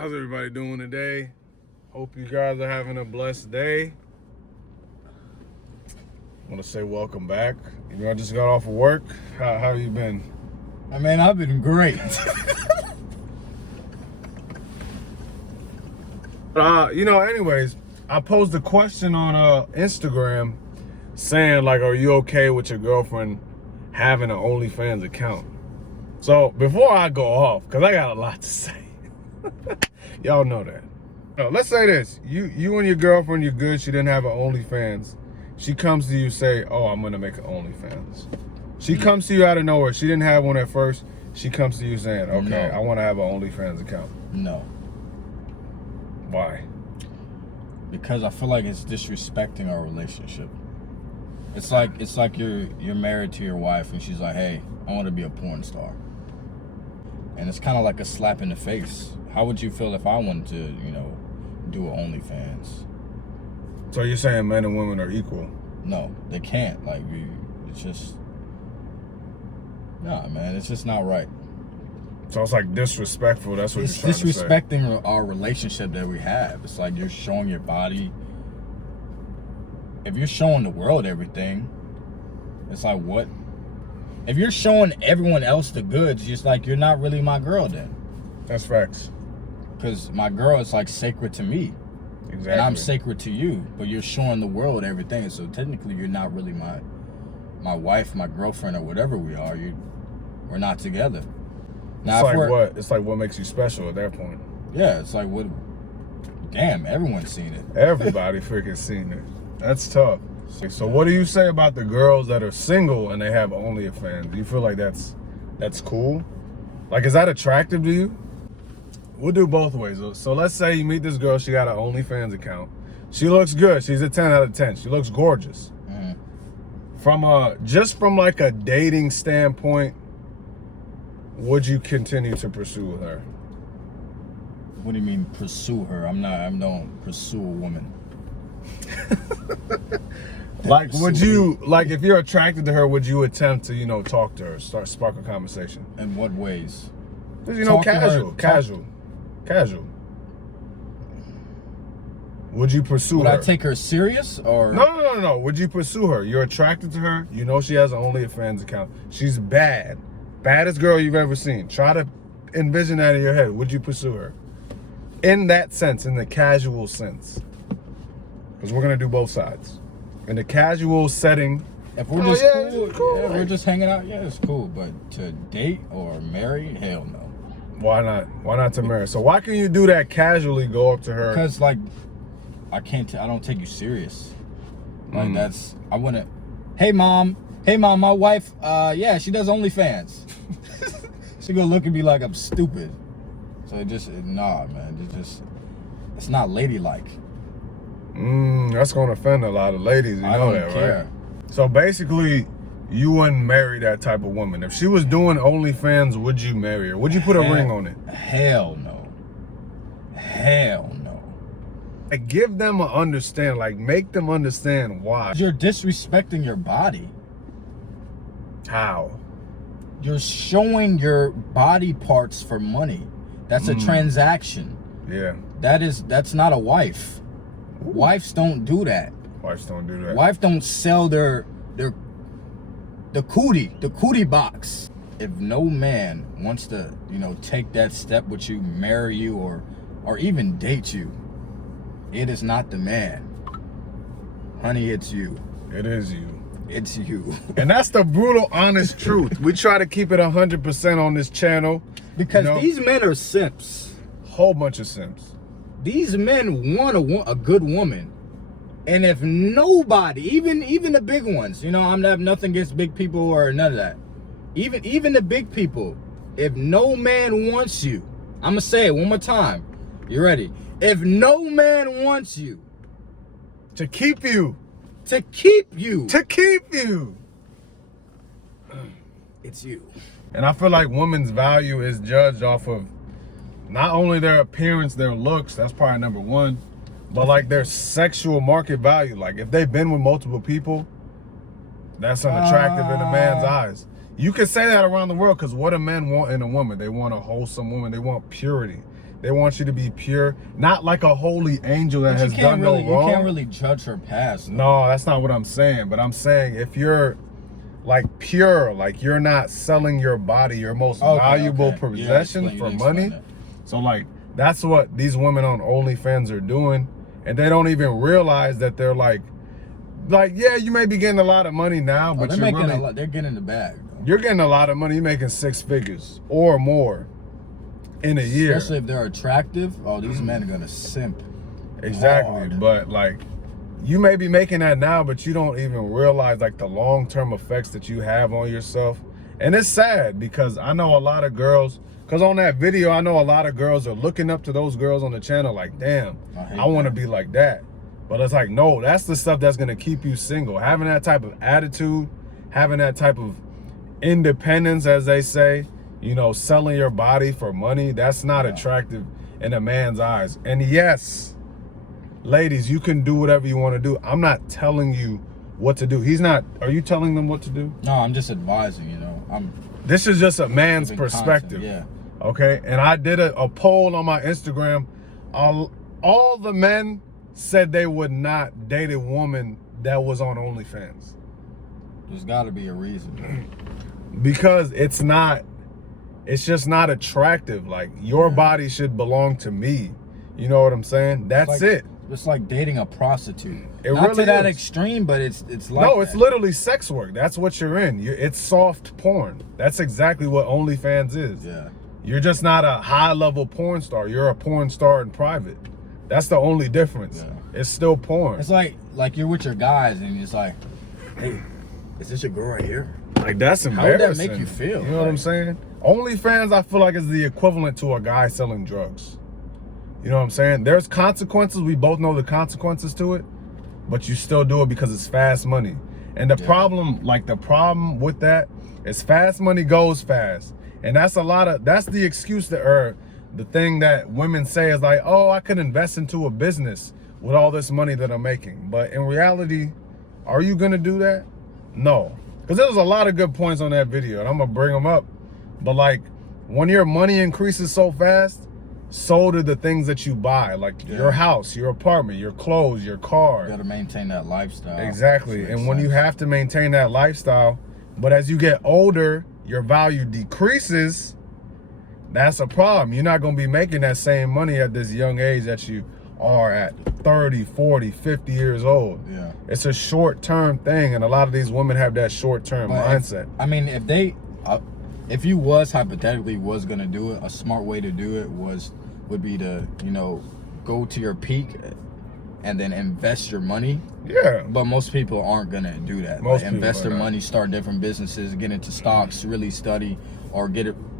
How's everybody doing today? Hope you guys are having a blessed day. I want to say welcome back. You know, I just got off of work. How you been? I mean, I've been great. Anyways, I posed a question on Instagram saying, like, are you okay with your girlfriend having an OnlyFans account? So before I go off, because I got a lot to say. Y'all know that. No, let's say this. You and your girlfriend, you're good. She didn't have an OnlyFans. She comes to you, say, oh, I'm going to make an OnlyFans. She comes to you out of nowhere. She didn't have one at first. She comes to you saying, okay, I want to have an OnlyFans account. No. Why? Because I feel like it's disrespecting our relationship. It's like you're married to your wife and she's like, hey, I want to be a porn star. And it's kind of like a slap in the face. How would you feel if I wanted to, do an OnlyFans? So you're saying men and women are equal? No, they can't. It's just, nah, man, it's just not right. So it's like disrespectful. That's what you're trying to say. It's disrespecting our relationship that we have. It's like you're showing your body. If you're showing the world everything, it's like, what? If you're showing everyone else the goods, it's like you're not really my girl then. That's facts. Because my girl is like sacred to me. Exactly. And I'm sacred to you. But you're showing the world everything. So technically you're not really my wife, my girlfriend, or whatever we are. We're not together. Now, It's like what makes you special at that point. Yeah, it's like what? Damn, everyone's seen it. Everybody freaking seen it. That's tough. So what do you say about the girls that are single and they have OnlyFans? Do you feel like that's cool? Like, is that attractive to you? We'll do both ways. So let's say you meet this girl, she got an OnlyFans account. She looks good. She's a 10 out of 10. She looks gorgeous. Mm-hmm. From like a dating standpoint, would you continue to pursue with her? What do you mean pursue her? I don't pursue a woman. Like, if you're attracted to her, would you attempt to, talk to her, spark a conversation? In what ways? Casual. Would you pursue her? Would I take her serious or? No. Would you pursue her? You're attracted to her. You know she has an OnlyFans account. She's bad. Baddest girl you've ever seen. Try to envision that in your head. Would you pursue her? In that sense, in the casual sense. Because we're going to do both sides. In the casual setting. If we're just cool, yeah, we're just hanging out, yeah, it's cool. But to date or marry, hell no. Why not? Why not to marry? So why can you do that casually, go up to her? Because, I don't take you serious. Like, I wouldn't, hey mom, my wife, she does OnlyFans. She gonna look at me like I'm stupid. So nah, man, it's not ladylike. That's gonna offend a lot of ladies, you know that, care. Right? So basically, you wouldn't marry that type of woman. If she was doing OnlyFans, would you marry her? Would you put a ring on it? Hell no. Hell no. Like, give them make them understand why. You're disrespecting your body. How? You're showing your body parts for money. That's a transaction. Yeah. That's not a wife. Ooh. Wives don't do that. Wives don't do that. Wives don't sell the cootie box. If no man wants to, take that step with you, marry you, or even date you, it is not the man. Honey, it's you. It is you. It's you. And that's the brutal, honest truth. We try to keep it 100% on this channel. Because these men are simps. Whole bunch of simps. These men want a good woman. And if nobody, even the big ones, I'm not nothing against big people or none of that. Even the big people, if no man wants you, I'm gonna say it one more time. You ready? If no man wants you to keep you, it's you. And I feel like women's value is judged off of not only their appearance, their looks, that's probably number one, but like their sexual market value. Like, if they've been with multiple people, that's unattractive in a man's eyes. You can say that around the world, because what do men want in a woman? They want a wholesome woman. They want purity. They want you to be pure, not like a holy angel that has done no wrong. You can't really judge her past. Though. No, that's not what I'm saying. But I'm saying if you're like pure, like you're not selling your body, your most valuable possession for money. So like that's what these women on OnlyFans are doing, and they don't even realize that they're like yeah, you may be getting a lot of money now, but they're making a lot. They're getting the bag. Though. You're getting a lot of money. You're making 6 figures or more in a year. Especially if they're attractive. Oh, these men are gonna simp. Exactly, hard. But like, you may be making that now, but you don't even realize like the long-term effects that you have on yourself. And it's sad because I know a lot of girls, because on that video, I know a lot of girls are looking up to those girls on the channel like, damn, I want to be like that. But it's like, no, that's the stuff that's going to keep you single. Having that type of attitude, having that type of independence, as they say, you know, selling your body for money, that's not attractive in a man's eyes. And yes, ladies, you can do whatever you want to do. I'm not telling you what to do. Are you telling them what to do? No, I'm just advising, you know. This is just a man's perspective. Content, yeah. Okay? And I did a poll on my Instagram. All the men said they would not date a woman that was on OnlyFans. There's got to be a reason. Because it's just not attractive. Like, your body should belong to me. You know what I'm saying? That's it. It's like dating a prostitute. It not really to that is. extreme, but it's like no, it's literally sex work. That's what you're in. It's soft porn. That's exactly what OnlyFans is. Yeah. You're just not a high-level porn star. You're a porn star in private. That's the only difference. Yeah. It's still porn. It's like you're with your guys and it's like, hey, is this your girl right here? Like, that's embarrassing. How would that make you feel? You know what I'm saying? OnlyFans, I feel like, is the equivalent to a guy selling drugs. You know what I'm saying? There's consequences. We both know the consequences to it, but you still do it because it's fast money. And the problem with that is fast money goes fast. And that's the excuse the thing that women say is like, oh, I could invest into a business with all this money that I'm making. But in reality, are you going to do that? No. Because there was a lot of good points on that video, and I'm going to bring them up. But like, when your money increases so fast, so do the things that you buy, like your house, your apartment, your clothes, your car. You got to maintain that lifestyle. Exactly. And when you have to maintain that lifestyle, but as you get older, your value decreases, that's a problem. You're not going to be making that same money at this young age that you are at 30, 40, 50 years old. Yeah. It's a short-term thing, and a lot of these women have that short-term mindset. If you hypothetically was going to do it, a smart way to do it would be to, you know, go to your peak and then invest your money. Yeah. But most people aren't going to do that. Invest their money, start different businesses, get into stocks, really study, or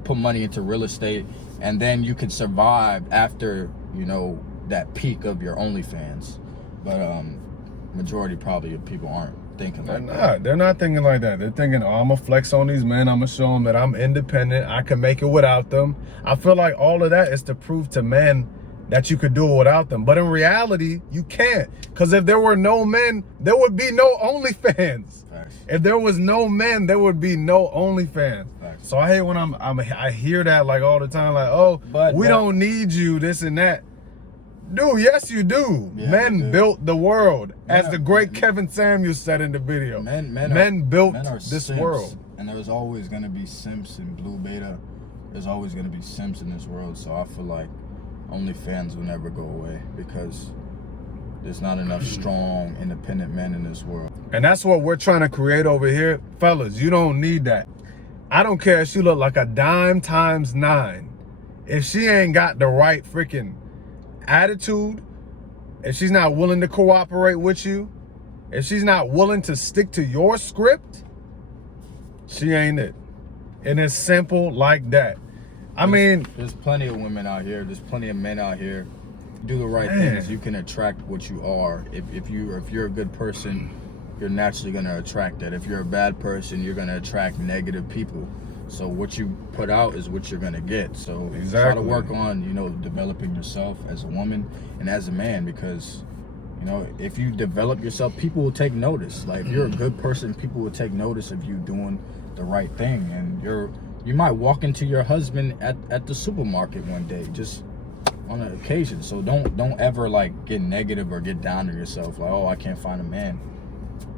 put money into real estate, and then you can survive after, you know, that peak of your OnlyFans. But majority probably of people aren't thinking like that. They're not thinking like that. They're thinking, oh, I'm gonna flex on these men. I'm gonna show them that I'm independent. I can make it without them. I feel like all of that is to prove to men that you could do it without them. But in reality, you can't. Because if there were no men, there would be no OnlyFans. Facts. If there was no men, there would be no OnlyFans. Facts. So I hate when I hear that like all the time, like, oh, we don't need you, this and that. Dude, yes you do. Yeah, men built the world. As the great Kevin Samuels said in the video. Men built this world. And there's always gonna be simps in Blue Beta. There's always gonna be simps in this world. So I feel like OnlyFans will never go away because there's not enough strong, independent men in this world. And that's what we're trying to create over here. Fellas, you don't need that. I don't care if she look like a dime times 9. If she ain't got the right freaking attitude, if she's not willing to cooperate with you, if she's not willing to stick to your script, she ain't it. And it's simple like that. There's plenty of women out here. There's plenty of men out here. Do the right things. You can attract what you are. If you're a good person, you're naturally gonna attract that. If you're a bad person, you're gonna attract negative people. So what you put out is what you're gonna get. So try to work on, you know, developing yourself as a woman and as a man, because, you know, if you develop yourself, people will take notice. Like, if you're a good person, people will take notice of you doing the right thing. And you might walk into your husband at the supermarket one day, just on an occasion. So don't ever like get negative or get down on yourself. Like, oh, I can't find a man.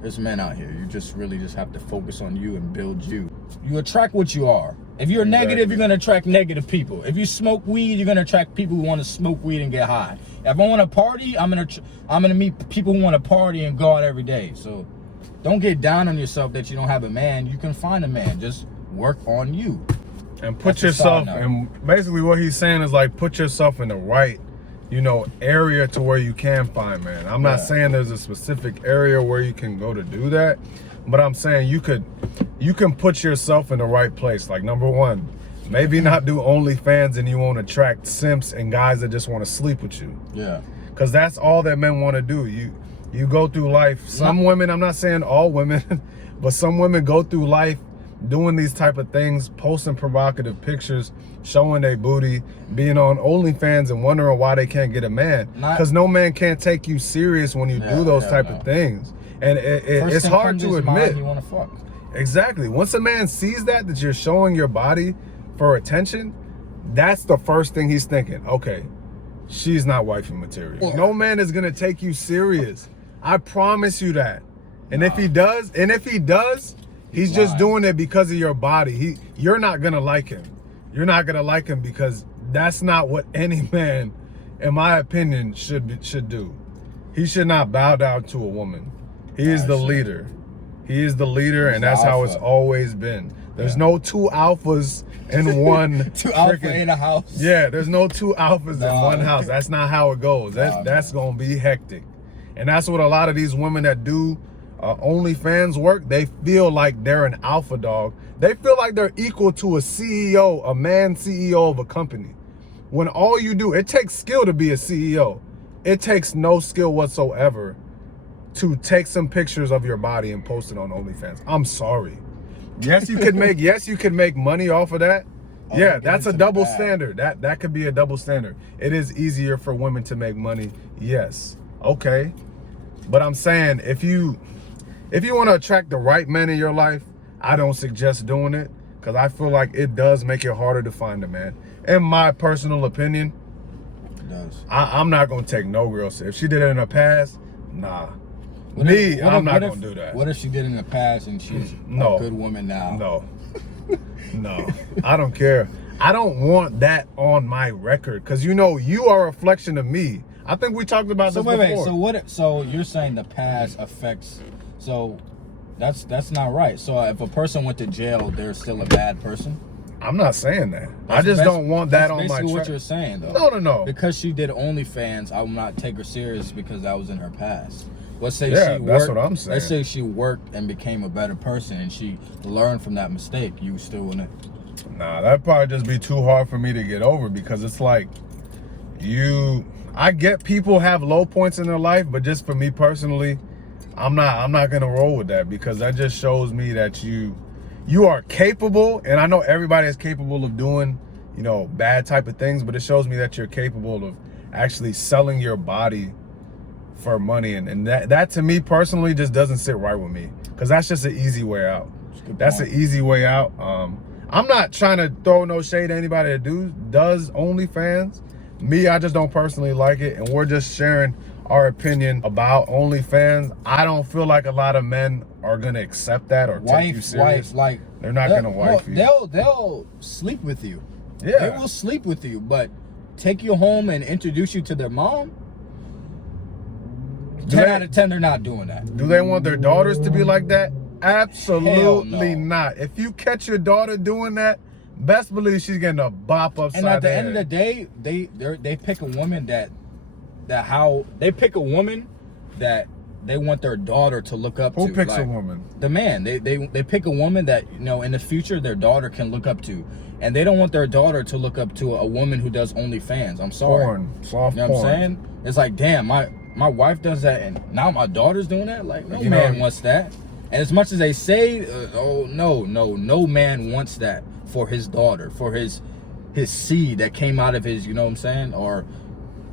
There's men out here. You just really just have to focus on you and build you. You attract what you are. If you're negative, you're gonna attract negative people. If you smoke weed, you're gonna attract people who want to smoke weed and get high. If I want to party, I'm gonna meet people who want to party and go out every day. So don't get down on yourself that you don't have a man. You can find a man. Just work on you. And put yourself, and basically what he's saying is like, put yourself in the right, area to where you can find man. I'm not saying there's a specific area where you can go to do that, but I'm saying you can put yourself in the right place. Like, number one, maybe not do OnlyFans and you won't attract simps and guys that just want to sleep with you. Yeah. Because that's all that men want to do. You go through life. Some women, I'm not saying all women, but some women go through life doing these type of things, posting provocative pictures, showing their booty, being on OnlyFans and wondering why they can't get a man. Because no man can't take you serious when you do those type of things. And it's hard to admit. You want to fuck. Exactly. Once a man sees that you're showing your body for attention, that's the first thing he's thinking. Okay, she's not wifey material. No man is going to take you serious. I promise you that. And if he does, he's just doing it because of your body. You're not gonna like him. You're not gonna like him because that's not what any man, in my opinion, should do. He should not bow down to a woman. He is the leader. He is the leader, and that's how it's always been. There's no two alphas in one. Two alpha in a house. Yeah, there's no two alphas in one house. That's not how it goes. That's gonna be hectic, and that's what a lot of these women that do OnlyFans work, they feel like they're an alpha dog. They feel like they're equal to a CEO, a man CEO of a company. When all you do, it takes skill to be a CEO. It takes no skill whatsoever to take some pictures of your body and post it on OnlyFans. I'm sorry. Yes, you could make money off of that. Yeah, that's a double standard. That could be a double standard. It is easier for women to make money. Yes. Okay. But I'm saying if you want to attract the right men in your life, I don't suggest doing it because I feel like it does make it harder to find a man. In my personal opinion, it does. I'm not going to take no girl. If she did it in the past, nah. I'm not going to do that. What if she did it in the past and she's a good woman now? No, I don't care. I don't want that on my record because you are a reflection of me. I think we talked about this before. So you're saying the past affects? So that's not right. So if a person went to jail, they're still a bad person? I'm not saying that. I just don't want that on my track. That's basically what you're saying, though. No. Because she did OnlyFans, I will not take her serious because that was in her past. Let's say that's what I'm saying. Let's say she worked and became a better person and she learned from that mistake. You still wouldn't? Nah, that'd probably just be too hard for me to get over because it's like I get people have low points in their life, but just for me personally, I'm not gonna roll with that because that just shows me that you are capable, and I know everybody is capable of doing, bad type of things, but it shows me that you're capable of actually selling your body for money, and that to me personally just doesn't sit right with me because that's just an easy way out. That's an easy way out. I'm not trying to throw no shade at anybody that does OnlyFans. Me, I just don't personally like it, and we're just sharing our opinion about OnlyFans. I don't feel like a lot of men are gonna accept that or take you serious. They're not gonna wife you. They'll sleep with you. Yeah, they will sleep with you, but take you home and introduce you to their mom. 10 out of 10, they're not doing that. Do they want their daughters to be like that? Absolutely not. If you catch your daughter doing that, best believe she's getting a bop upside the head. And at the end of the day, they pick a woman that they want their daughter to look up to. Who picks a woman? The man. They pick a woman that in the future their daughter can look up to, and they don't want their daughter to look up to a woman who does OnlyFans. I'm sorry. Soft porn. What I'm saying? It's like, damn, my wife does that, and now my daughter's doing that. Like, no man wants that. And as much as they say, no man wants that for his daughter, for his seed that came out of his, you know what I'm saying? Or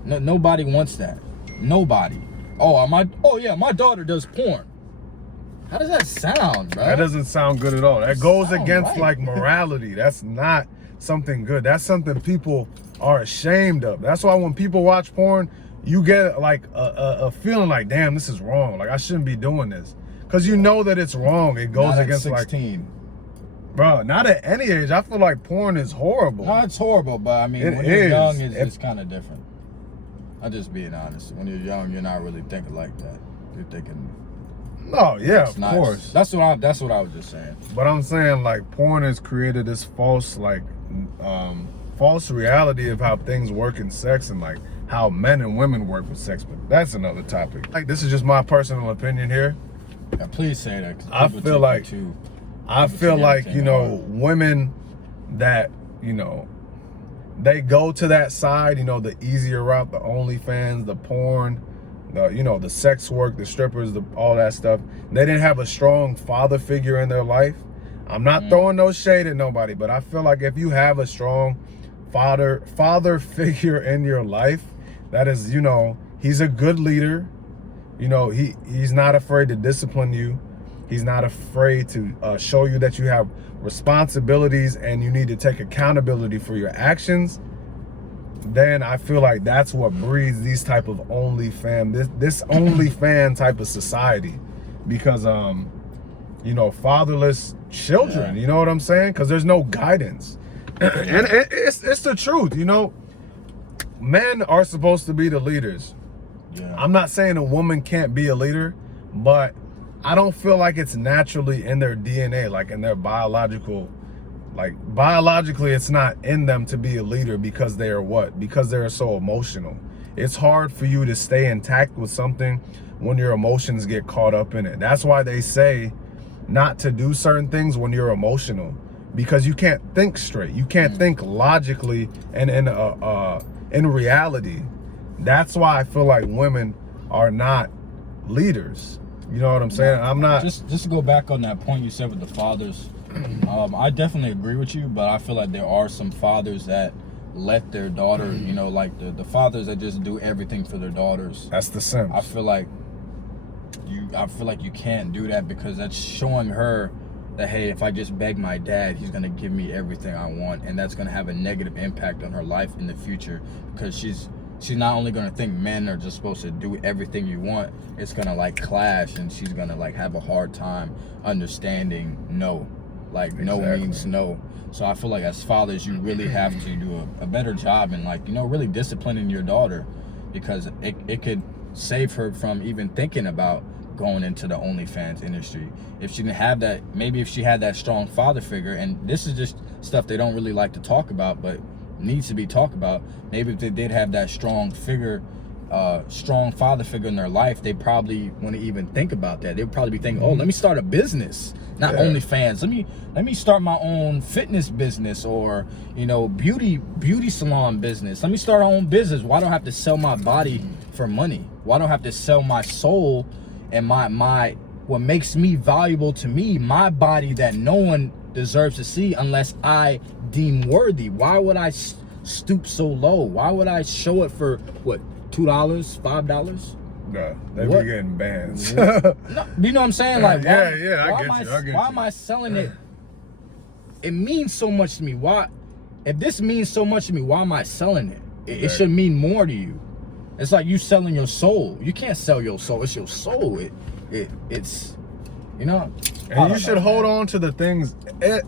nobody wants that. Nobody. My daughter does porn. How does that sound, bro? That doesn't sound good at all. That goes against like morality. That's not something good. That's something people are ashamed of. That's why when people watch porn, you get like a feeling like, damn, this is wrong. Like I shouldn't be doing this. Cause you know that it's wrong. It goes Not against at 16. like, bro, not at any age. I feel like porn is horrible. No, it's horrible, but I mean, It when you're is. young, it's kind of different. I'm just being honest. When you're young, you're not really thinking like that. You're thinking, No, yeah, it's of nice. course. That's what I was just saying. But I'm saying like porn has created this false false reality of how things work in sex and like how men and women work with sex. But that's another topic. Like this is just my personal opinion here. Yeah, please say that. 'Cause I people feel take like it too. I People feel take like, everything you know, hard. women that, you know, they go to that side, you know, the easier route, the OnlyFans, the porn, the, you know, the sex work, the strippers, all that stuff. They didn't have a strong father figure in their life. I'm not throwing no shade at nobody, but I feel like if you have a strong father figure in your life, that is, you know, he's a good leader. You know, he's not afraid to discipline you. He's not afraid to show you that you have responsibilities and you need to take accountability for your actions. Then I feel like that's what breeds these type of this OnlyFan type of society, because you know, fatherless children. Yeah. You know what I'm saying? Because there's no guidance, and it's the truth. You know, men are supposed to be the leaders. Yeah. I'm not saying a woman can't be a leader, but I don't feel like it's naturally in their DNA, like in their biologically, it's not in them to be a leader because they are what? Because they're so emotional. It's hard for you to stay intact with something when your emotions get caught up in it. That's why they say not to do certain things when you're emotional, because you can't think straight. You can't think logically and in reality. That's why I feel like women are not leaders. You know what I'm saying? I'm not. Just to go back on that point you said with the fathers, I definitely agree with you, but I feel like there are some fathers that let their daughter, you know, like the fathers that just do everything for their daughters. That's the simps. I feel like you can't do that, because that's showing her that, hey, if I just beg my dad, he's gonna give me everything I want, and that's gonna have a negative impact on her life in the future, because she's not only gonna think men are just supposed to do everything you want, it's gonna like clash, and she's gonna like have a hard time understanding no. Like no means no. So I feel like as fathers, you really have to do a better job in, like, you know, really disciplining your daughter, because it could save her from even thinking about going into the OnlyFans industry. If she didn't have that, maybe if she had that strong father figure, and this is just stuff they don't really like to talk about, but needs to be talked about. Maybe if they did have that strong father figure in their life, they probably wouldn't even think about that. They'd probably be thinking, oh, let me start a business, not OnlyFans. Let me start my own fitness business, or, you know, beauty salon business. Let me start our own business. Why don't I have to sell my body for money? Why don't I have to sell my soul and my what makes me valuable to me, my body that no one deserves to see unless I deem worthy? Why would I stoop so low? Why would I show it for what, $2, $5? Yeah, they be getting bans. No, you know what I'm saying? Like, I get you. Why am I selling it? It means so much to me. Why? If this means so much to me, why am I selling it? It should mean more to you. It's like you selling your soul. You can't sell your soul. It's your soul. It's, you know. And you should hold on to the things.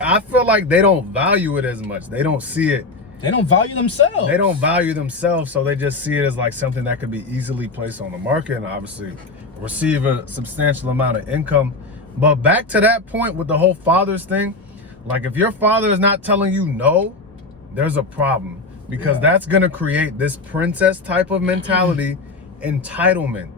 I feel like they don't value it as much. They don't see it. They don't value themselves. They don't value themselves, so they just see it as like something that could be easily placed on the market and obviously receive a substantial amount of income. But back to that point with the whole fathers thing, like if your father is not telling you no, there's a problem, because that's gonna create this princess type of mentality, entitlement,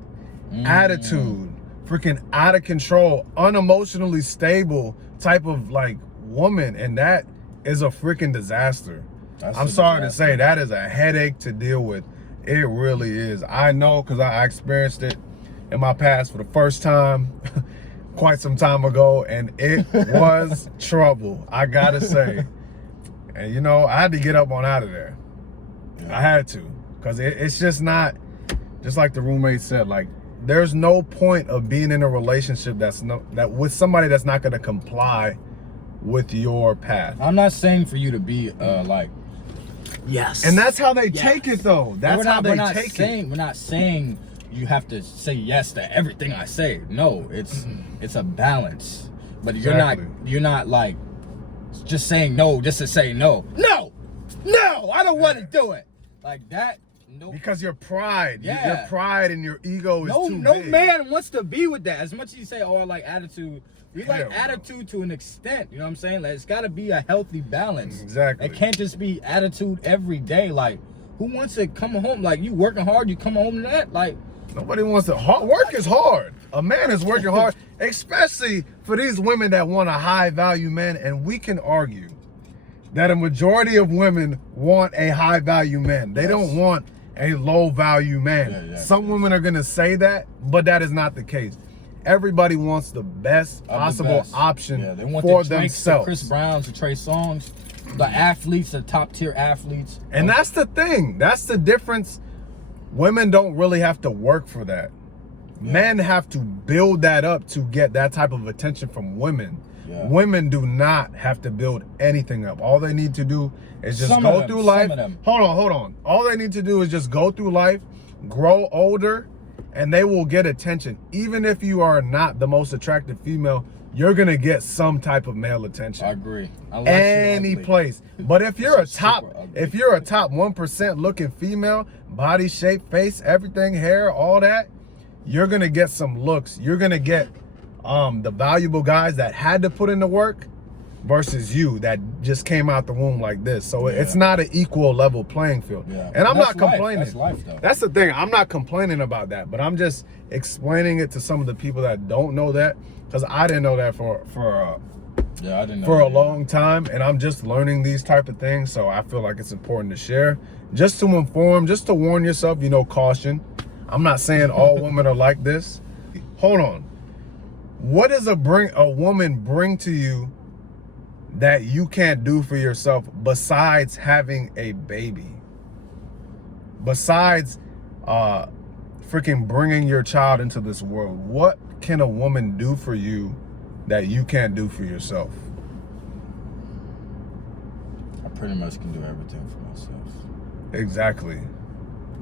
attitude, freaking out of control, unemotionally stable type of like woman, and that is a freaking disaster. I'm sorry to say, that is a headache to deal with. It really is. I know, because I experienced it in my past for the first time quite some time ago, and it was trouble, I gotta say. And you know, I had to get up on out of there. I had to, because it's just not, just like the roommate said, like there's no point of being in a relationship that with somebody that's not going to comply with your path. I'm not saying for you to be like, yes. And that's how they take it, though. That's how they take it. We're not saying you have to say yes to everything I say. No, it's a balance. But you're not like just saying no just to say no. No, I don't want to do it like that. No. Because your pride, your pride and your ego is too big. No man wants to be with that. As much as you say, oh, I like attitude. We like attitude to an extent. You know what I'm saying? Like, it's got to be a healthy balance. Exactly. It can't just be attitude every day. Like, who wants to come home? Like, you working hard, you come home to that? Like, nobody wants to. Work is hard. A man is working hard, especially for these women that want a high value man. And we can argue that a majority of women want a high value man. They don't want a low value man. Some women are going to say that, but that is not the case. Everybody wants the best possible option they want for the themselves. The Chris Browns, the Trey Songz, the athletes, the top tier athletes. And that's the thing. That's the difference. Women don't really have to work for that. Men have to build that up to get that type of attention from women. Women do not have to build anything up. All they need to do is just go through life. Hold on. All they need to do is just go through life, grow older, and they will get attention. Even if you are not the most attractive female, you're gonna get some type of male attention. I agree. Any place. But if you're a top 1% looking female, body shape, face, everything, hair, all that, you're gonna get some looks. You're gonna get the valuable guys that had to put in the work versus you that just came out the womb like this. So it's not an equal level playing field. And I'm not complaining. That's life, though. That's the thing. I'm not complaining about that, but I'm just explaining it to some of the people that don't know that, because I didn't know that for a long time, and I'm just learning these type of things. So I feel like it's important to share, just to inform, just to warn yourself, caution. I'm not saying all women are like this. Hold on. What does a woman bring to you that you can't do for yourself besides having a baby? Besides freaking bringing your child into this world, what can a woman do for you that you can't do for yourself? I pretty much can do everything for myself. Exactly.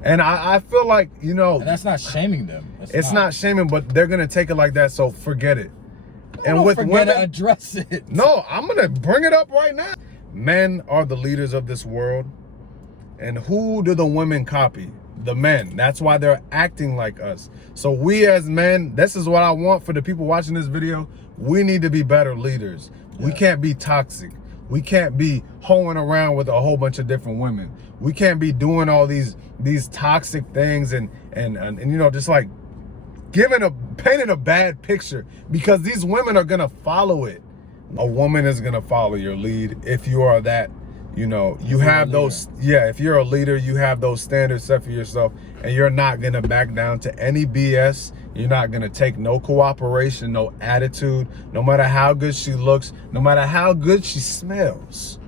And I feel like, and that's not shaming them. It's not shaming, but they're going to take it like that, so forget it. And with women, address it. No, I'm going to bring it up right now. Men are the leaders of this world. And who do the women copy? The men. That's why they're acting like us. So we as men, this is what I want for the people watching this video. We need to be better leaders. We can't be toxic. We can't be hoeing around with a whole bunch of different women. We can't be doing all these toxic things and just like painting a bad picture, because these women are gonna follow it. A woman is gonna follow your lead if you are that, you have those, if you're a leader, you have those standards set for yourself, and you're not gonna back down to any BS. You're not gonna take no cooperation, no attitude, no matter how good she looks, no matter how good she smells.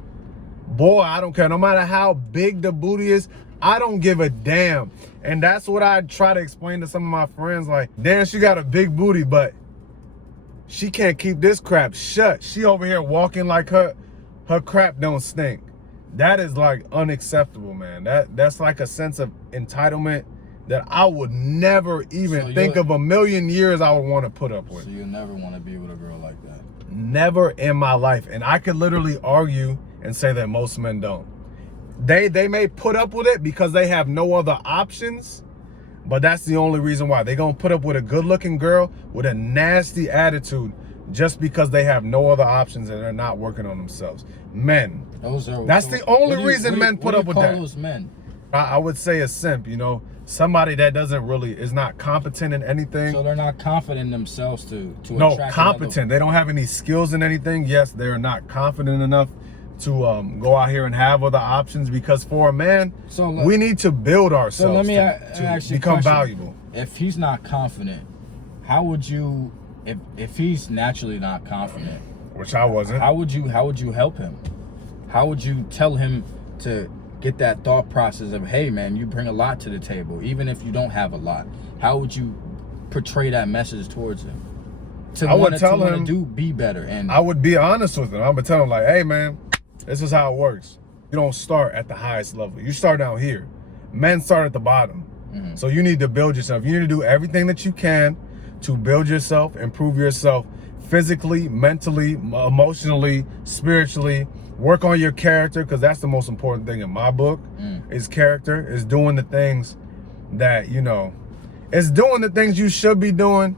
Boy, I don't care. No matter how big the booty is, I don't give a damn. And that's what I try to explain to some of my friends. Like, damn, she got a big booty, but she can't keep this crap shut. She over here walking like her crap don't stink. That is like unacceptable, man. That's like a sense of entitlement that I would never even think of a million years I would want to put up with. So you'll never want to be with a girl like that? Never in my life. And I could literally argue and say that most men don't. They may put up with it because they have no other options, but that's the only reason why. They're gonna put up with a good-looking girl with a nasty attitude just because they have no other options and they're not working on themselves. Men. That's the only reason men put up with that. What do you call those men? I would say a simp, somebody that is not competent in anything. So they're not confident in themselves to attract competent. They don't have any skills in anything. Yes, they're not confident enough to go out here and have other options, because for a man, we need to build ourselves to become valuable. If he's not confident, how would you, if he's naturally not confident, which I wasn't, how would you help him? How would you tell him to get that thought process of, hey man, you bring a lot to the table, even if you don't have a lot? How would you portray that message towards him? to I would want tell to him, be better. And I would be honest with him. I would tell him like, hey man, this is how it works. You don't start at the highest level. You start down here. Men start at the bottom. So you need to build yourself. You need to do everything that you can to build yourself, improve yourself physically, mentally, emotionally, spiritually. Work on your character, because that's the most important thing in my book is character, is doing the things that, you know, it's doing the things you should be doing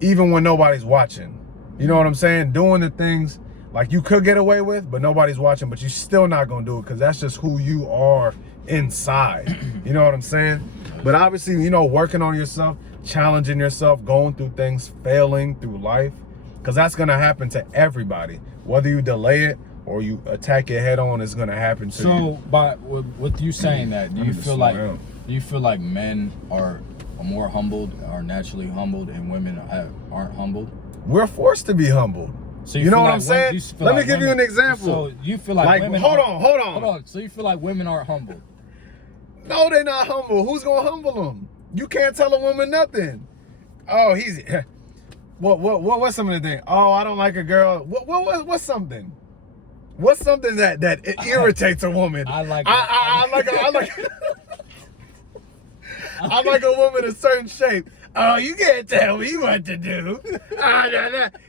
even when nobody's watching. You know what I'm saying? Doing the things like you could get away with, but nobody's watching, but you're still not going to do it because that's just who you are inside. You know what I'm saying? But obviously, you know, working on yourself, challenging yourself, going through things, failing through life, because that's going to happen to everybody. Whether you delay it or you attack it head on, it's going to happen to you. So, with you saying that, do you feel like men are more humbled, are naturally humbled, and women aren't humbled? We're forced to be humbled. So you know what I'm saying? Let me give you an example. So you feel like women hold on. So you feel like women aren't humble? No, they're not humble. Who's gonna humble them? You can't tell a woman nothing. Oh, he's what's some of the thing? Oh, I don't like a girl. What's something? What's something that irritates a woman? I like a woman a certain shape. Oh, you can't tell me what to do.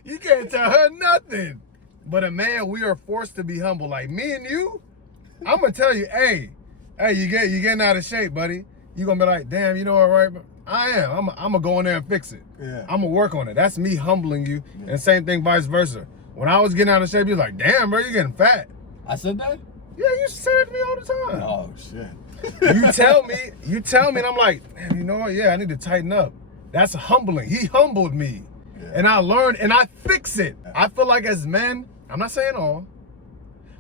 You can't tell her nothing. But a man, we are forced to be humble. Like me and you, I'm gonna tell you, hey, you getting out of shape, buddy. You gonna be like, damn, you know what, right? I am. I'm gonna go in there and fix it. Yeah. I'm gonna work on it. That's me humbling you. Yeah. And same thing, vice versa. When I was getting out of shape, you're like, damn, bro, you're getting fat. I said that? Yeah, you say it to me all the time. Oh shit. You tell me, and I'm like, man, you know what? Yeah, I need to tighten up. That's humbling. He humbled me. Yeah. And I learned and I fix it. I feel like as men, I'm not saying all,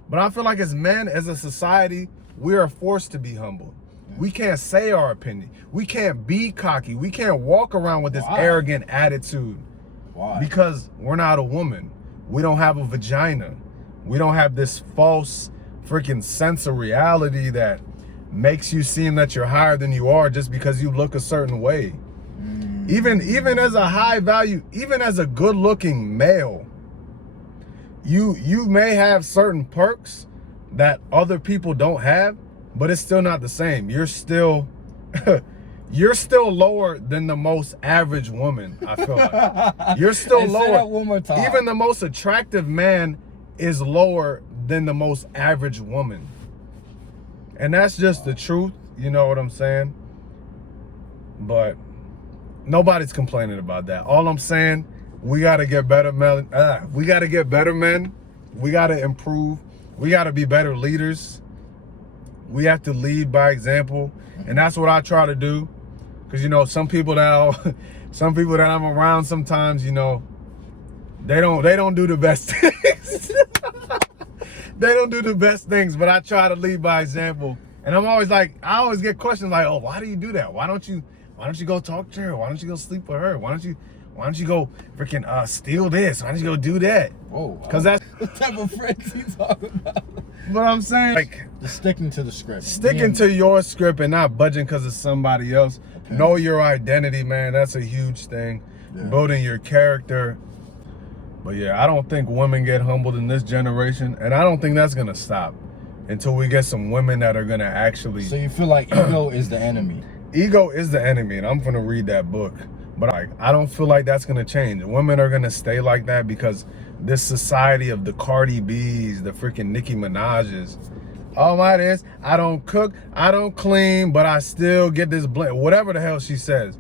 but I feel like as men, as a society, we are forced to be humble. Yeah. We can't say our opinion. We can't be cocky. We can't walk around with this arrogant attitude. Why? Because we're not a woman. We don't have a vagina. We don't have this false freaking sense of reality that makes you seem that you're higher than you are just because you look a certain way. Even as a high value, even as a good looking male, you may have certain perks that other people don't have, but it's still not the same. You're still lower than the most average woman, I feel like. You're still lower. Say that one more time. Even the most attractive man is lower than the most average woman. And that's just the truth, you know what I'm saying? But nobody's complaining about that. All I'm saying, we gotta get better men. We gotta get better men. We gotta improve. We gotta be better leaders. We have to lead by example, and that's what I try to do. Cause you know, some people that I'm around sometimes, you know, they don't do the best things. They don't do the best things, but I try to lead by example. And I'm always like, I always get questions like, oh, why do you do that? Why don't you go talk to her? Why don't you go sleep with her? Why don't you go freaking steal this? Why don't you go do that? Whoa. Because that's what type of friends you talking about? But I'm saying, like, just sticking to the script. Sticking to your script and not budging because of somebody else. Okay. Know your identity, man. That's a huge thing. Yeah. Building your character. But yeah, I don't think women get humbled in this generation, and I don't think that's gonna stop until we get some women that are gonna actually. So you feel like ego is the enemy? Ego is the enemy, and I'm gonna read that book. But I don't feel like that's gonna change. Women are gonna stay like that because this society of the Cardi B's, the freaking Nicki Minaj's. Oh my this, I don't cook, I don't clean, but I still get this whatever the hell she says.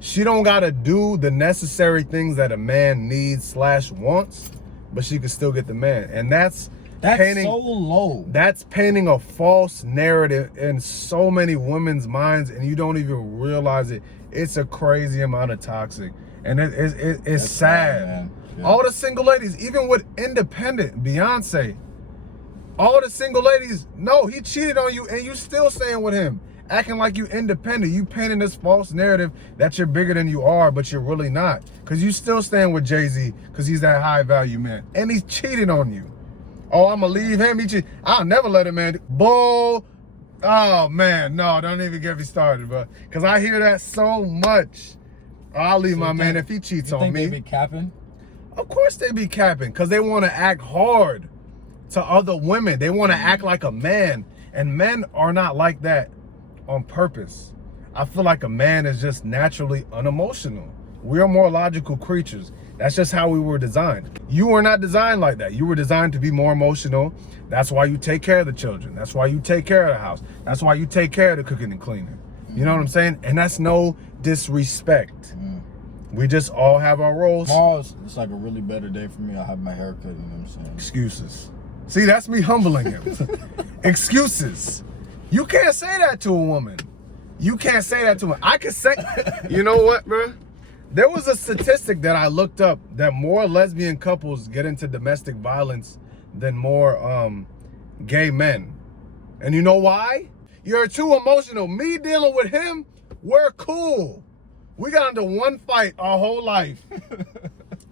She don't gotta do the necessary things that a man needs / wants, but she can still get the man. And that's painting, so low. That's painting a false narrative in so many women's minds, and you don't even realize it. It's a crazy amount of toxic. And it's sad. Man. Yeah. All the single ladies, even with independent, Beyonce, all the single ladies, no, he cheated on you and you still staying with him. Acting like you independent. You painting this false narrative that you're bigger than you are, but you're really not. Because you still stand with Jay-Z because he's that high value man. And he's cheating on you. Oh, I'm going to leave him. I'll never let a man. Bull. Oh, man. No, don't even get me started, bro. Because I hear that so much. I'll leave So my you man think- if he cheats You on think me. they be capping? Of course they be capping, because they want to act hard to other women. They want to act like a man. And men are not like that on purpose. I feel like a man is just naturally unemotional. We are more logical creatures. That's just how we were designed. You were not designed like that. You were designed to be more emotional. That's why you take care of the children. That's why you take care of the house. That's why you take care of the cooking and cleaning. You know what I'm saying? And that's no disrespect. We just all have our roles. Tomorrow's it's like a really better day for me. I have my hair cut, you know what I'm saying? Excuses. See, that's me humbling him. Excuses. You can't say that to a woman. You can't say that to her. I can say, you know what, bro? There was a statistic that I looked up that more lesbian couples get into domestic violence than more gay men. And you know why? You're too emotional. Me dealing with him, we're cool. We got into one fight our whole life.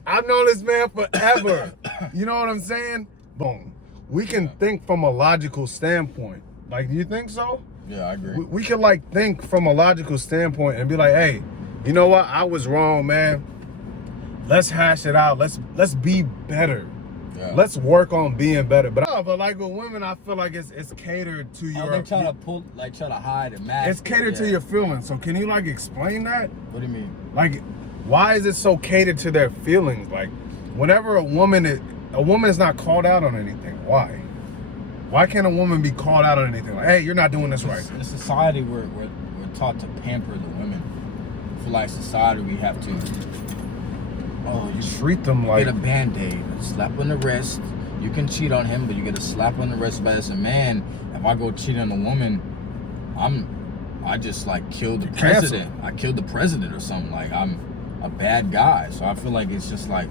I've known this man forever. You know what I'm saying? Boom. We can think from a logical standpoint. Like, do you think so? Yeah, I agree. We can like think from a logical standpoint and be like, hey, you know what? I was wrong, man. Let's hash it out. Let's be better. Yeah. Let's work on being better. But like with women, I feel like it's catered to your. They're trying to hide and mask. It's catered to your feelings. So can you like explain that? What do you mean? Like, why is it so catered to their feelings? Like, whenever a woman is not called out on anything, why? Why can't a woman be called out on anything? Like, hey, you're not doing this right. In society, we're taught to pamper the women. For like society, we have to. Oh, you Treat them like get a band-aid, a slap on the wrist. You can cheat on him, but you get a slap on the wrist. But as a man, if I go cheat on a woman, I just like killed the president. I killed the president or something. Like I'm a bad guy. So I feel like it's just like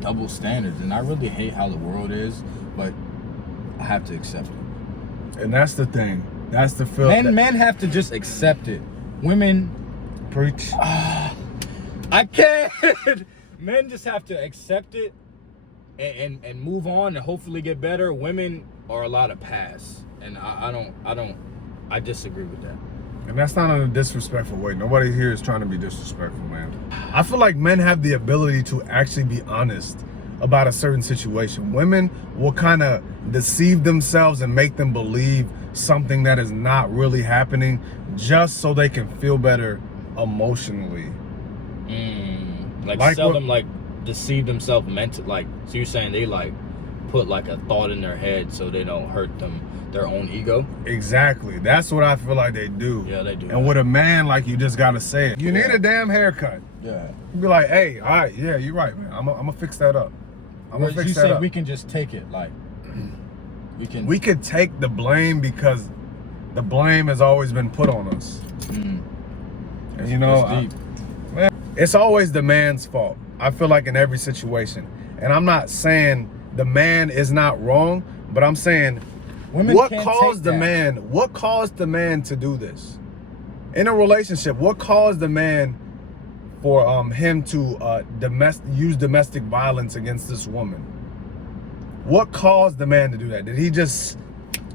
double standards, and I really hate how the world is, but I have to accept it. And that's the thing. That's the feel. Men have to just accept it. Women, Preach. I can't. Men just have to accept it and move on and hopefully get better. Women are allowed to pass, and I disagree with that. And that's not in a disrespectful way. Nobody here is trying to be disrespectful, man. I feel like men have the ability to actually be honest about a certain situation. Women will kind of deceive themselves and make them believe something that is not really happening just so they can feel better emotionally. Like seldom like deceive themselves mentally. Like, so you're saying they like put like a thought in their head so they don't hurt their own ego? Exactly. That's what I feel like they do. Yeah, they do. And with a man, like, you just gotta say it. You need a damn haircut. Yeah. You be like, hey, all right, yeah, you're right, man. I'm gonna fix that up. I'm gonna Whereas fix you that said up. we can just take it, like We could take the blame because the blame has always been put on us. And you know, That's deep. man, it's always the man's fault. I feel like in every situation. And I'm not saying the man is not wrong, but I'm saying Women what can't caused take the that. what caused the man to do this? In a relationship, what caused the man for him to use domestic violence against this woman? What caused the man to do that? Did he just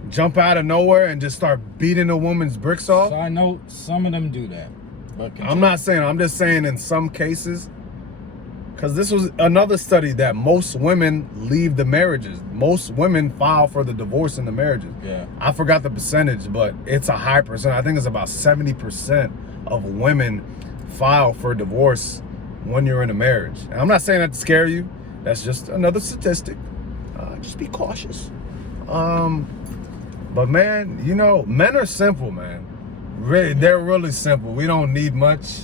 jump out of nowhere and just start beating a woman's bricks off? So I know some of them do that. But I'm not saying, I'm just saying in some cases, because this was another study that most women leave the marriages. Most women file for the divorce in the marriages. Yeah. I forgot the percentage, but it's a high percent. I think it's about 70% of women file for divorce when you're in a marriage. And I'm not saying that to scare you. That's just another statistic. Just be cautious. But man, you know, men are simple, man. Really, they're really simple. We don't need much.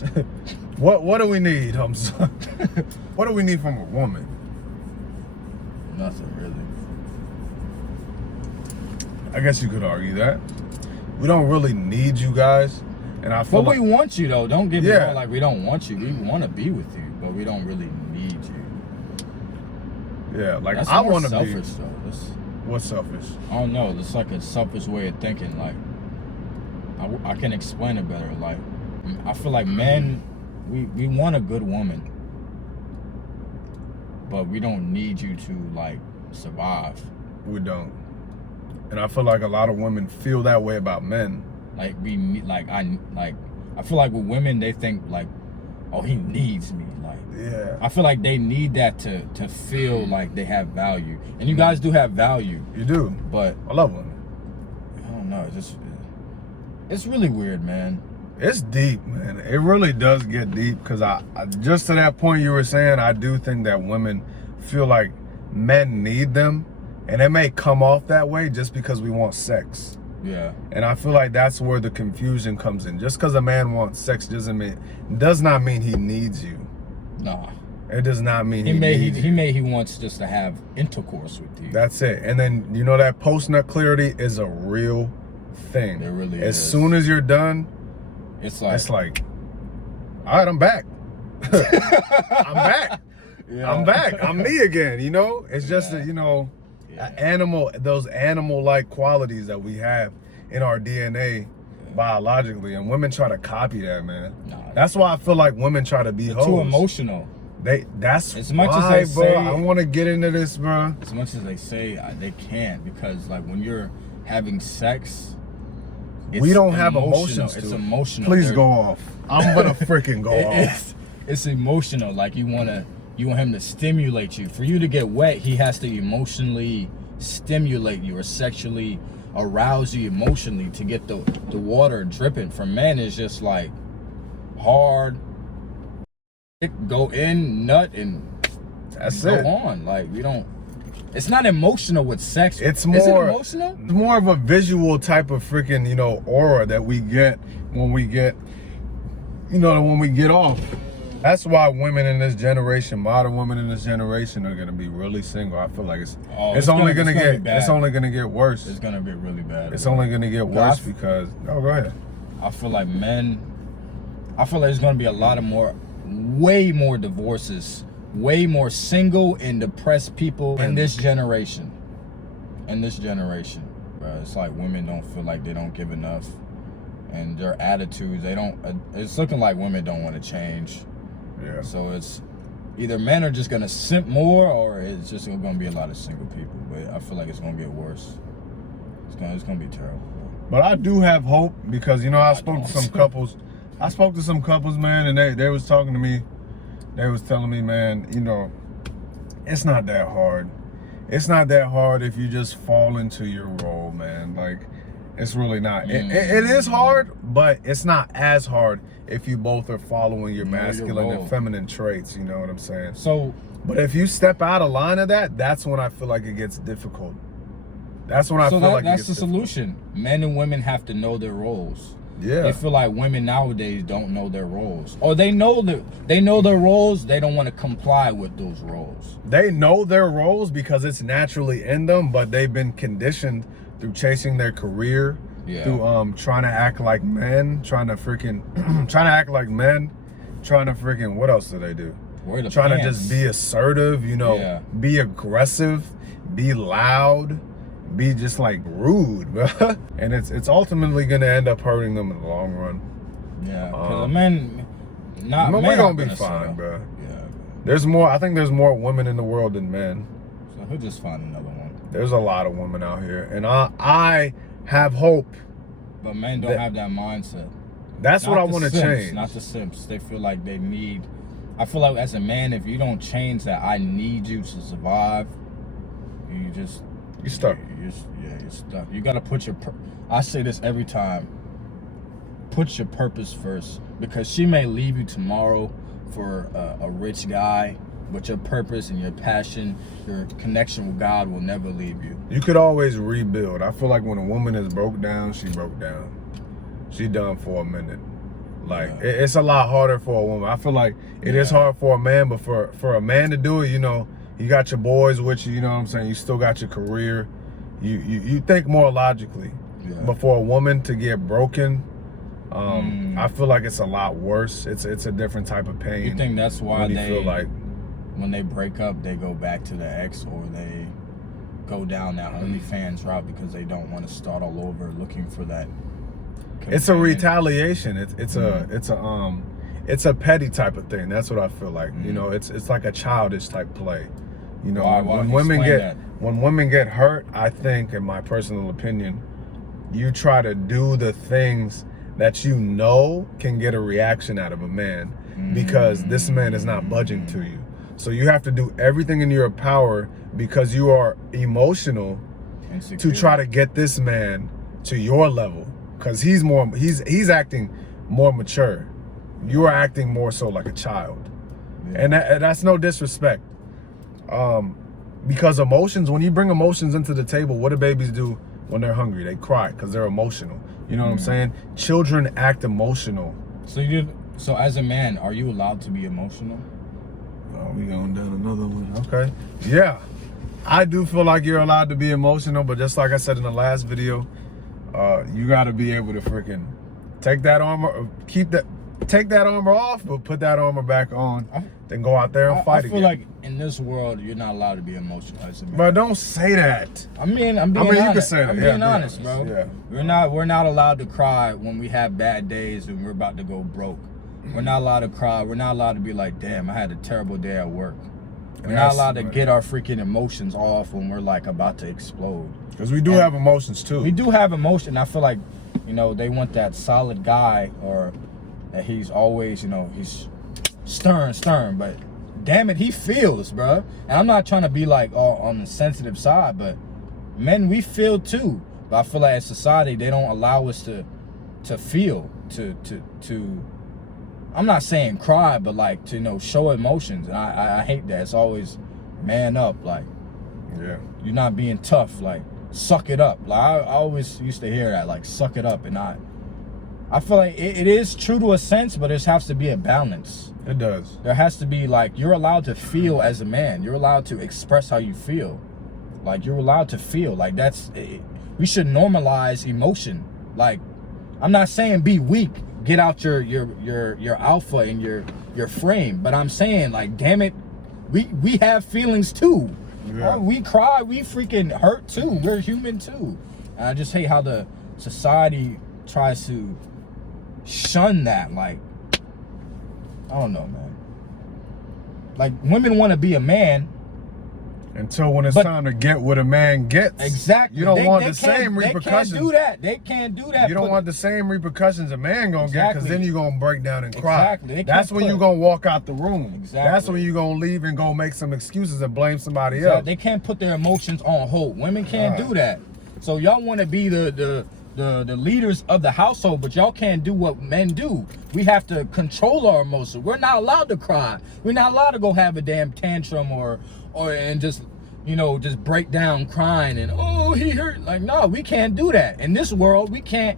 What do we need? What do we need from a woman? Nothing really. I guess you could argue that. We don't really need you guys. And I feel But we want you though. Don't get me Yeah. wrong. Like, we don't want you. We want to be with you, but we don't really need you. yeah, like That's I more want to be. selfish though. That's, What's selfish? I don't know. It's like a selfish way of thinking. Like, I can explain it better. Like, I feel like men, we want a good woman, but we don't need you to like survive. We don't. And I feel like a lot of women feel that way about men. Like I feel like with women they think like oh, he needs me. Like, Yeah. I feel like they need that to feel like they have value. And you guys do have value. You do. But I love women. I don't know. It's really weird, man. It's deep, man. It really does get deep because I just to that point you were saying, I do think that women feel like men need them, and it may come off that way just because we want sex. Yeah. And I feel like that's where the confusion comes in. Just because a man wants sex does not mean he needs you. Nah. It does not mean he needs you. He wants just to have intercourse with you. That's it. And then you know that post-nut clarity is a real thing. It really is. As soon as you're done, it's like all right, I'm back. I'm back. Yeah. I'm back. I'm me again, you know? It's just that, you know, those animal-like qualities that we have in our DNA biologically, and women try to copy that, man. Nah, that's why I feel like women try to be hoes. Too emotional. That's as much why, as they bro. say, I want to get into this, bro. As much as they say they can't, because like when you're having sex, we don't have emotions. It's emotional. Please go off. I'm gonna freaking go off. It's emotional. Like you want him to stimulate you. For you to get wet, he has to emotionally stimulate you or sexually arouse you emotionally to get the water dripping. For men, it's just like hard. Go in, nut, and that's go it. on. Like we don't. It's not emotional with sex. It's more. Is it emotional? It's more of a visual type of freaking, you know, aura that we get when we get, you know, when we get off. That's why women in this generation, modern women in this generation, are gonna be really single. I feel like it's only gonna get worse. It's gonna be really bad. It's only gonna get worse because. Oh, go ahead. I feel like there's gonna be a lot of way more divorces, way more single and depressed people in this generation. It's like women don't feel like they don't give enough, and their attitudes, it's looking like women don't want to change. Yeah. So it's either men are just gonna simp more, or it's just gonna be a lot of single people. But I feel like it's gonna get worse. It's gonna be terrible. But I do have hope because, you know, I spoke to some couples. I spoke to some couples, man, and they was talking to me. They was telling me, man, you know, it's not that hard. It's not that hard if you just fall into your role, man. Like, it's really not. It is hard, but it's not as hard if you both are following your masculine and feminine traits. You know what I'm saying? So, but if you step out of line of that, that's when I feel like it gets difficult. That's when I feel like that's the solution. Men and women have to know their roles. Yeah. They feel like women nowadays don't know their roles, or they know their roles. They don't want to comply with those roles. They know their roles because it's naturally in them, but they've been conditioned through chasing their career, through trying to act like men, trying to freaking what else do they do? Trying to just be assertive, you know, be aggressive, be loud. Be just like rude, bro. And it's ultimately gonna end up hurting them in the long run. Yeah, because men we're gonna be fine, bro. Yeah. I think there's more women in the world than men. So he'll just find another one. There's a lot of women out here, and I have hope. But men don't have that mindset. That's what I want to change. Not the simps. They feel like they need. I feel like as a man, if you don't change that, I need you to survive. You're stuck. You're stuck. You gotta put I say this every time. Put your purpose first, because she may leave you tomorrow for a rich guy, but your purpose and your passion, your connection with God will never leave you. You could always rebuild. I feel like when a woman is broke down, she broke down. She done for a minute. Like it's a lot harder for a woman. I feel like it is hard for a man, but for a man to do it, you know. You got your boys with you, you know what I'm saying? You still got your career. You think more logically. Yeah. But for a woman to get broken, I feel like it's a lot worse. It's a different type of pain. You think that's why they feel like when they break up, they go back to the ex, or they go down that OnlyFans route because they don't want to start all over looking for that companion? It's a retaliation. It's a petty type of thing. That's what I feel like. You know, it's like a childish type play. You know, when women get hurt, I think, in my personal opinion, you try to do the things that you know can get a reaction out of a man. because this man is not budging to you. So you have to do everything in your power because you are emotional to try to get this man to your level, because he's acting more mature. You are acting more so like a child. And that's no disrespect. Because emotions, when you bring emotions into the table, what do babies do when they're hungry? They cry because they're emotional. You know what I'm saying? Children act emotional. So as a man, are you allowed to be emotional? Oh, we going down another one. Okay. Yeah. I do feel like you're allowed to be emotional, but just like I said in the last video, you got to be able to freaking take that armor, take that armor off, but put that armor back on, then go out there and fight again. I feel like in this world, you're not allowed to be emotional as a man. But don't say that. I'm being honest. You can say that. I'm being honest, bro. Yeah. We're not allowed to cry when we have bad days and we're about to go broke. We're not allowed to cry. We're not allowed to be like, damn, I had a terrible day at work. We're not allowed to get our freaking emotions off when we're like about to explode. Because we do have emotions too. We do have emotion. I feel like, they want that solid guy, or that he's always, he's stern, but damn it, he feels, bro. And I'm not trying to be like on the sensitive side, but men, we feel too. But I feel like as society, they don't allow us to feel, to I'm not saying cry, but like to show emotions. And I hate that. It's always man up, like you're not being tough, like suck it up. Like I always used to hear that, like suck it up. And I feel like it is true to a sense, but there has to be a balance. It does. There has to be, like, you're allowed to feel as a man. You're allowed to express how you feel. Like, you're allowed to feel. Like, we should normalize emotion. Like, I'm not saying be weak. Get out your alpha and your frame. But I'm saying, like, damn it, we have feelings too. Yeah. We cry, we freaking hurt too. We're human too. And I just hate how the society tries to shun that. Like, I don't know, man. Like, women want to be a man until when it's time to get what a man gets. Exactly. You don't want the same repercussions. They can't do that. They can't do that. You don't want the same repercussions a man gonna get, because then you're gonna break down and cry. Exactly. That's when you're gonna walk out the room. Exactly. That's when you're gonna leave and go make some excuses and blame somebody else. They can't put their emotions on hold. Women can't do that. So y'all want to be the leaders of the household, but y'all can't do what men do. We have to control our emotions. We're not allowed to cry. We're not allowed to go have a damn tantrum or just just break down crying and he hurt. Like, no, we can't do that. In this world, we can't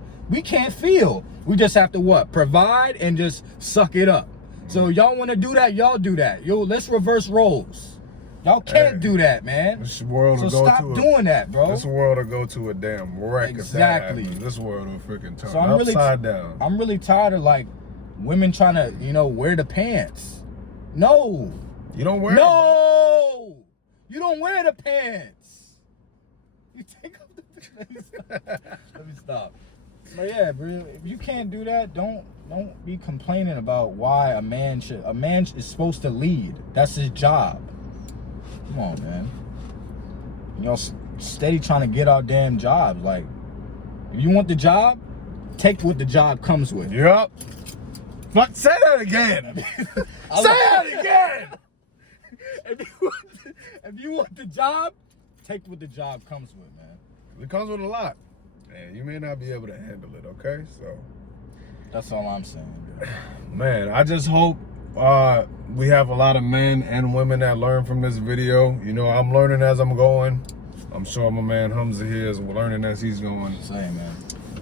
feel. We just have to provide and just suck it up. So y'all want to do that, y'all do that. Let's reverse roles. Y'all can't do that, man. This world will so go stop doing that, bro. This world will go to a damn wreck. Exactly. If that happens. This world will freaking turn upside down. I'm really tired of like women trying to, wear the pants. No. You don't wear No. You don't wear the pants. You take off the Let me stop. But yeah, bro, if you can't do that, don't be complaining about why a man is supposed to lead. That's his job. Come on, man. Y'all steady trying to get our damn jobs. Like, if you want the job, take what the job comes with. Yup. But say that again. Say that again. If you want the job, take what the job comes with, man. It comes with a lot. And you may not be able to handle it, okay? So that's all I'm saying, bro. Man, I just hope we have a lot of men and women that learn from this video. I'm learning as I'm going. I'm sure my man Hamza here is learning as he's going. Same, man.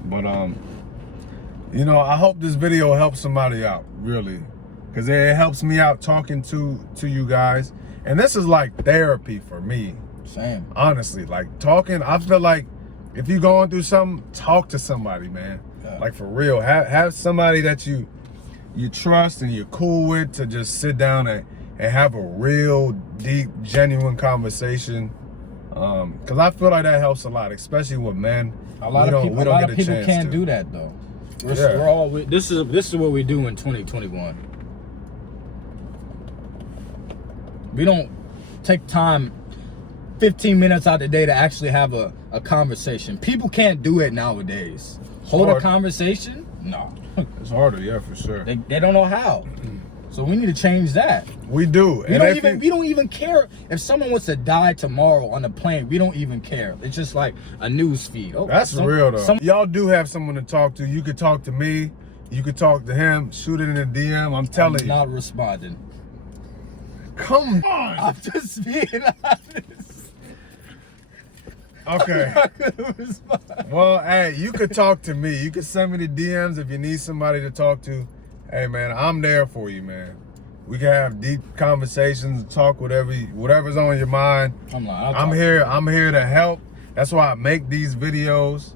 But I hope this video helps somebody out, really, because it helps me out talking to you guys. And this is like therapy for me. Same. Honestly, like talking. I feel like if you're going through something, talk to somebody, man. Yeah. Like, for real. Have somebody that you trust and you're cool with, to just sit down and have a real deep, genuine conversation. Because I feel like that helps a lot, especially with men. A lot of people can't do that though. This is what we do in 2021. We don't take time 15 minutes out of the day to actually have a conversation. People can't do it nowadays. Hold a conversation? No. It's harder, yeah, for sure. They don't know how. So we need to change that. We do. We don't even care if someone was to die tomorrow on the plane. We don't even care. It's just like a news feed. Oh, that's real though. Y'all do have someone to talk to. You could talk to me. You could talk to him. Shoot it in a DM. I'm telling you. Not responding. Come on. I'm just being honest. Okay. Well, hey, you could talk to me. You could send me the DMs if you need somebody to talk to. Hey, man, I'm there for you, man. We can have deep conversations, talk whatever's on your mind. I'm here to help. That's why I make these videos.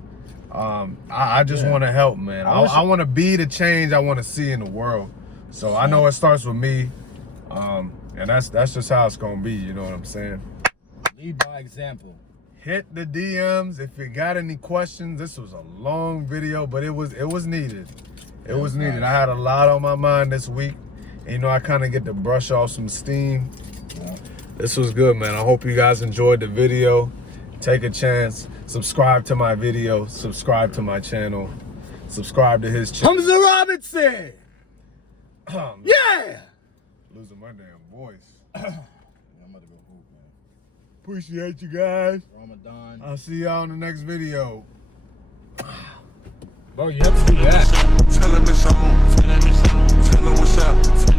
I just want to help, man. I want to be the change I want to see in the world. So I know it starts with me, and that's just how it's gonna be. You know what I'm saying? Lead by example. Hit the DMs if you got any questions. This was a long video, but it was needed. It was needed. I had a lot on my mind this week. And, you know, I kind of get to brush off some steam. Yeah. This was good, man. I hope you guys enjoyed the video. Take a chance. Subscribe to my video. Subscribe to my channel. Subscribe to his channel. Hamza Robinson! Yeah! Losing my damn voice. I'm about to go hoop, man. Appreciate you guys. Ramadan. I'll see y'all in the next video. Bro, you have to do that. Tell him it's on. Tell him what's up.